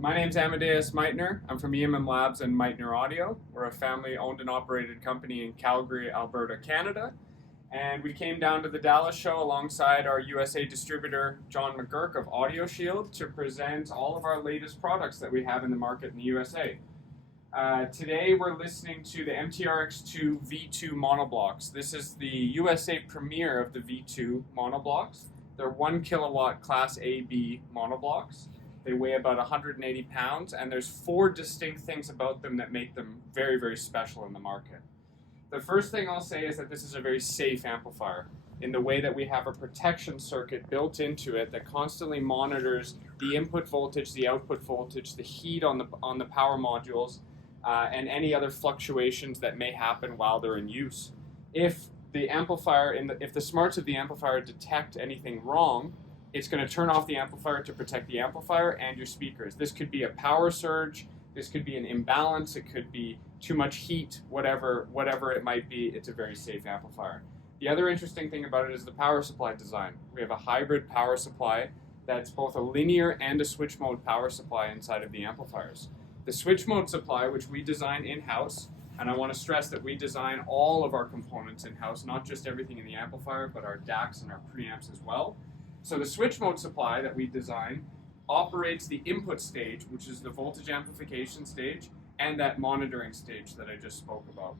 My name's Amadeus Meitner. I'm from EMM Labs and Meitner Audio. We're a family-owned and operated company in Calgary, Alberta, Canada. And we came down to the Dallas show alongside our USA distributor, John McGurk of Audio Shield, to present all of our latest products that we have in the market in the USA. Today we're listening to the MTRX2 V2 monoblocks. This is the USA premiere of the V2 monoblocks. They're 1 kilowatt Class A/B monoblocks. They weigh about 180 pounds, and there's 4 distinct things about them that make them very, very special in the market. The first thing I'll say is that this is a very safe amplifier in the way that we have a protection circuit built into it that constantly monitors the input voltage, the output voltage, the heat on the power modules, and any other fluctuations that may happen while they're in use. If the smarts of the amplifier detect anything wrong, it's going to turn off the amplifier to protect the amplifier and your speakers. This could be a power surge, this could be an imbalance, it could be too much heat, whatever it might be. It's a very safe amplifier. The other interesting thing about it is the power supply design. We have a hybrid power supply that's both a linear and a switch mode power supply inside of the amplifiers. The switch mode supply, which we design in-house, and I want to stress that we design all of our components in-house, not just everything in the amplifier, but our DACs and our preamps as well. So the switch mode supply that we design operates the input stage, which is the voltage amplification stage, and that monitoring stage that I just spoke about.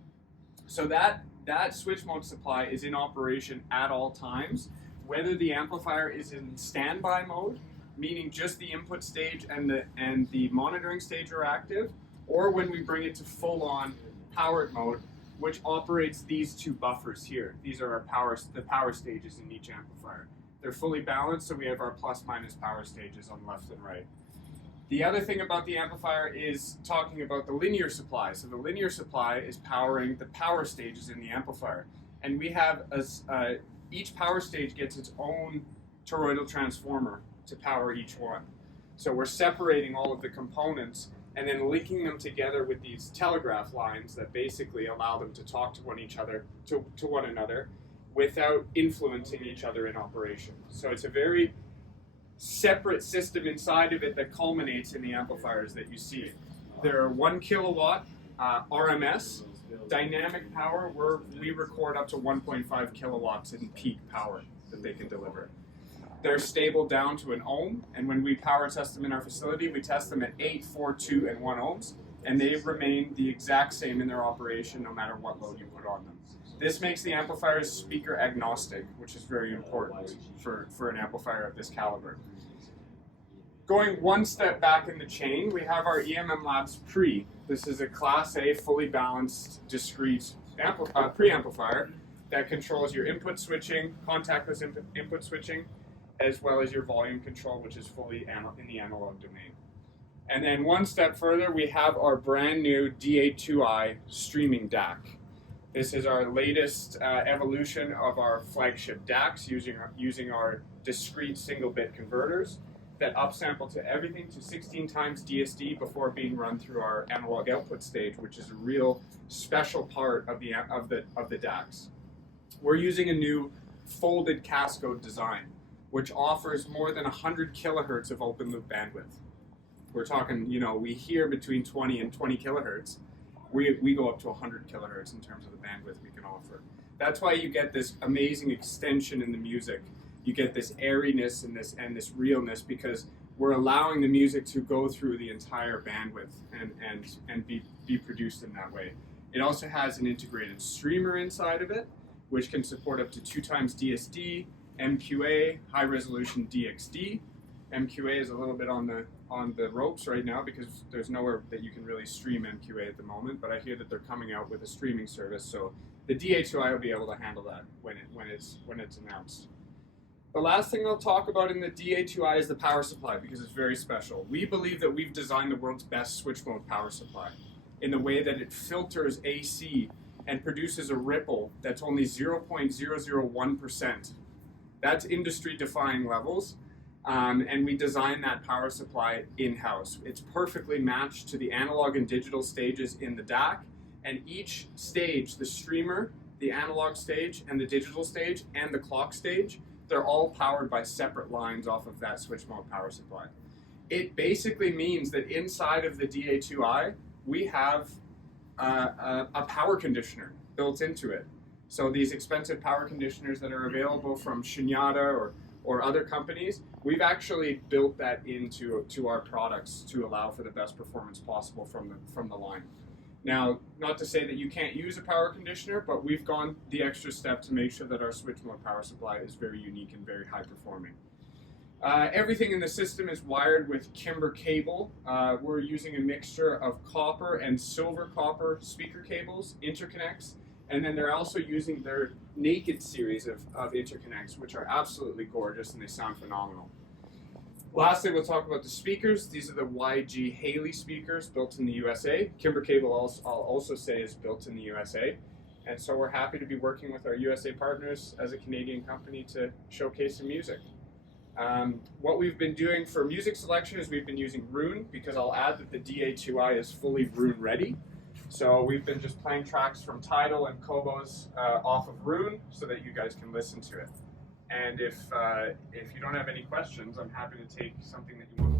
So that switch mode supply is in operation at all times, whether the amplifier is in standby mode, meaning just the input stage and the monitoring stage are active, or when we bring it to full-on powered mode, which operates these 2 buffers here. These are the power stages in each amplifier. They're fully balanced, so we have our plus-minus power stages on left and right. The other thing about the amplifier is talking about the linear supply. So the linear supply is powering the power stages in the amplifier. And we have, each power stage gets its own toroidal transformer to power each one. So we're separating all of the components and then linking them together with these telegraph lines that basically allow them to talk to one another without influencing each other in operation. So it's a very separate system inside of it that culminates in the amplifiers that you see. They're 1 kilowatt RMS, dynamic power, we record up to 1.5 kilowatts in peak power that they can deliver. They're stable down to an ohm, and when we power test them in our facility, we test them at 8, 4, 2, and 1 ohms, and they remain the exact same in their operation no matter what load you put on them. This makes the amplifiers speaker agnostic, which is very important for an amplifier of this caliber. Going one step back in the chain, we have our EMM Labs Pre. This is a Class A fully balanced discrete preamplifier that controls your input switching, contactless input switching, as well as your volume control, which is fully in the analog domain. And then one step further, we have our brand new DA2i streaming DAC. This is our latest evolution of our flagship DACs using our discrete single-bit converters that upsample to everything to 16 times DSD before being run through our analog output stage, which is a real special part of the DACs. We're using a new folded cascode design, which offers more than 100 kilohertz of open loop bandwidth. We're talking, we hear between 20 and 20 kilohertz. We go up to 100 kilohertz in terms of the bandwidth we can offer. That's why you get this amazing extension in the music. You get this airiness and this realness because we're allowing the music to go through the entire bandwidth and be produced in that way. It also has an integrated streamer inside of it, which can support up to 2 times DSD, MQA, high resolution DXD. MQA is a little bit on the ropes right now because there's nowhere that you can really stream MQA at the moment, but I hear that they're coming out with a streaming service, so the DA2i will be able to handle that when it's announced. The last thing I'll talk about in the DA2i is the power supply because it's very special. We believe that we've designed the world's best switch mode power supply in the way that it filters AC and produces a ripple that's only 0.001%. That's industry-defying levels. And we design that power supply in-house. It's perfectly matched to the analog and digital stages in the DAC, and each stage, the streamer, the analog stage, and the digital stage, and the clock stage, they're all powered by separate lines off of that switch mode power supply. It basically means that inside of the DA2i, we have a power conditioner built into it. So these expensive power conditioners that are available from Shinyata or other companies, we've actually built that into our products to allow for the best performance possible from the line. Now, not to say that you can't use a power conditioner, but we've gone the extra step to make sure that our switch mode power supply is very unique and very high performing. Everything in the system is wired with Kimber cable. We're using a mixture of copper and silver copper speaker cables, interconnects, and then they're also using their naked series of interconnects, which are absolutely gorgeous and they sound phenomenal. Lastly, we'll talk about the speakers. These are the YG Haley speakers built in the USA. Kimber cable, I'll also say, is built in the USA. And so we're happy to be working with our USA partners as a Canadian company to showcase some music. What we've been doing for music selection is we've been using Roon, because I'll add that the DA2i is fully Roon ready. So we've been just playing tracks from Tidal and Kobo's off of Roon so that you guys can listen to it. And if you don't have any questions, I'm happy to take something that you want to